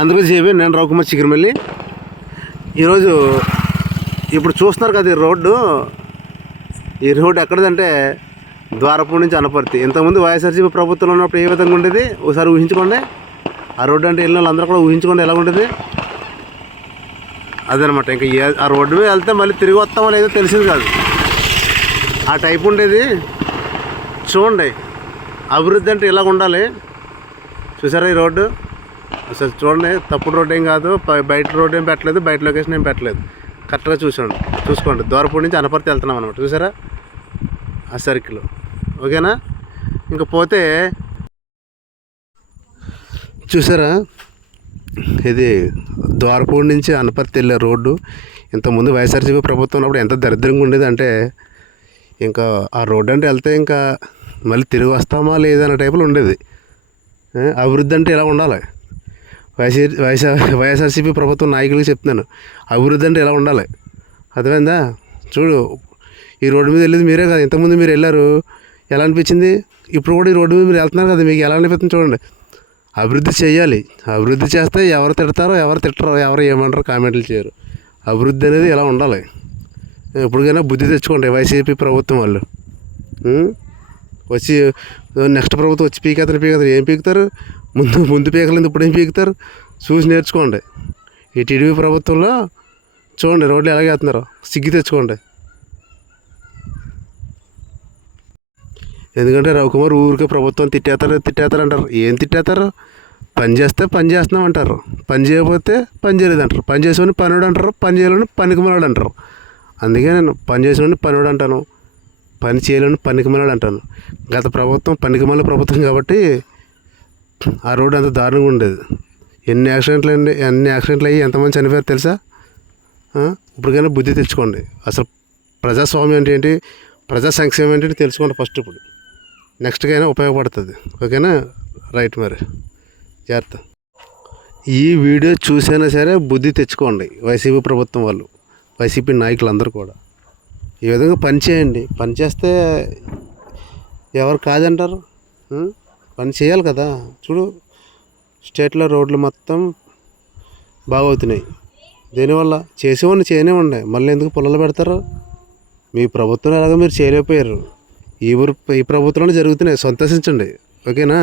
అందుకు చెప్పి నేను రవికుమార్ చిగిరిమల్లి. ఈరోజు ఇప్పుడు చూస్తున్నారు కదా ఈ రోడ్డు ఎక్కడదంటే ద్వారపూడి నుంచి అనపర్తి. ఇంతకుముందు వైఎస్ఆర్సీపీ ప్రభుత్వంలో ఉన్నప్పుడు ఏ విధంగా ఉండేది ఒకసారి ఊహించుకోండి. ఆ రోడ్డు అంటే వెళ్ళిన వాళ్ళందరూ కూడా ఊహించుకోండి ఎలా ఉంటుంది అదనమాట. ఇంకా ఆ రోడ్డు మీద వెళ్తే మళ్ళీ తిరిగి వస్తామో లేదో తెలిసింది కాదు, ఆ టైప్ ఉండేది. చూడండి, అభివృద్ధి అంటే ఇలాగ ఉండాలి. చూసారా ఈ రోడ్డు? అసలు చూడండి, తప్పుడు రోడ్డు ఏం కాదు, బయట రోడ్డు ఏం పెట్టలేదు, బయట లొకేషన్ ఏం పెట్టలేదు. కరెక్ట్గా చూసుకోండి. ద్వారపూడి నుంచి అనపర్తి వెళ్తున్నాం అనమాట. చూసారా ఆ సర్కిల్? ఓకేనా? ఇంకా పోతే చూసారా, ఇది ద్వారపూడి నుంచి అనపర్తి వెళ్ళే రోడ్డు. ఇంతకుముందు వైఎస్ఆర్సీపీ ప్రభుత్వం ఉన్నప్పుడు ఎంత దరిద్రంగా ఉండేది అంటే, ఇంకా ఆ రోడ్డు అంటే వెళ్తే ఇంకా మళ్ళీ తిరిగి వస్తామా లేదన్న టైపులో ఉండేది. అభివృద్ధి అంటే ఇలా ఉండాలి. వైఎస్ఆర్సీపీ ప్రభుత్వం నాయకులకి చెప్తున్నాను, అభివృద్ధి అంటే ఇలా ఉండాలి. అర్థమైందా? చూడు, ఈ రోడ్డు మీద వెళ్ళేది మీరే కదా, ఇంతకుముందు మీరు వెళ్ళారు, ఎలా అనిపించింది? ఇప్పుడు కూడా ఈ రోడ్డు మీద మీరు వెళ్తున్నారు కదా, మీకు ఎలా అనిపిస్తుంది చూడండి. అభివృద్ధి చేయాలి. అభివృద్ధి చేస్తే ఎవరు తిడతారో ఎవరు తిట్టరో ఎవరు ఏమంటారో కామెంట్లు చేయరు. అభివృద్ధి అనేది ఇలా ఉండాలి. ఎప్పటికైనా బుద్ధి తెచ్చుకోండి వైసీపీ ప్రభుత్వం వాళ్ళు. వచ్చి నెక్స్ట్ ప్రభుత్వం వచ్చి పీకేస్తారు. ఏం పీకుతారు? ముందు పీకలేదు, ఇప్పుడు ఏం పీకుతారు? చూసి నేర్చుకోండి. ఈ టీడీపీ ప్రభుత్వంలో చూడండి రోడ్లు ఎలాగ వేస్తున్నారో, సిగ్గు తెచ్చుకోండి. ఎందుకంటే రవికుమార్ ఊరికే ప్రభుత్వం తిట్టేస్తారు అంటారు. ఏం తిట్టేస్తారు? పని చేస్తే పని చేస్తున్నాం అంటారు, పని చేయకపోతే పని చేయలేదు అంటారు, పని చేసేవాడిని పనివాడు అంటారు, పని చేయలేని పనికిమాలాడు అంటారు. అందుకే నేను పని చేసేవాడిని పనివాడు అంటాను, పని చేయలేని పనికిమాలాడు అంటాను. గత ప్రభుత్వం పనికిమాల ప్రభుత్వం కాబట్టి ఆ రోడ్డు అంత దారుణంగా ఉండేది. ఎన్ని యాక్సిడెంట్లు అయ్యి ఎంతమంది చనిపోయారు తెలుసా? ఇప్పటికైనా బుద్ధి తెచ్చుకోండి. అసలు ప్రజాస్వామ్యం అంటే ఏంటి, ప్రజా సంక్షేమం ఏంటి తెలుసుకోండి ఫస్ట్. ఇప్పుడు నెక్స్ట్కి అయినా ఉపయోగపడుతుంది. ఓకేనా? రైట్, మరి జాగ్రత్త. ఈ వీడియో చూసైనా సరే బుద్ధి తెచ్చుకోండి వైసీపీ ప్రభుత్వం వాళ్ళు, వైసీపీ నాయకులు అందరూ కూడా. ఈ విధంగా పని చేయండి. పని చేస్తే ఎవరు కాదంటారు? పని చేయాలి కదా. చూడు, స్టేట్లో రోడ్లు మొత్తం బాగవుతున్నాయి. దీనివల్ల చేసేవాడిని చేయనివ్వండి, మళ్ళీ ఎందుకు పొలాలు పెడతారు? మీ ప్రభుత్వం ఎలాగో మీరు చేయలేకపోయారు, ఈ ప్రభుత్వంలోనే జరుగుతున్నాయి. సంతోషించండి. ఓకేనా?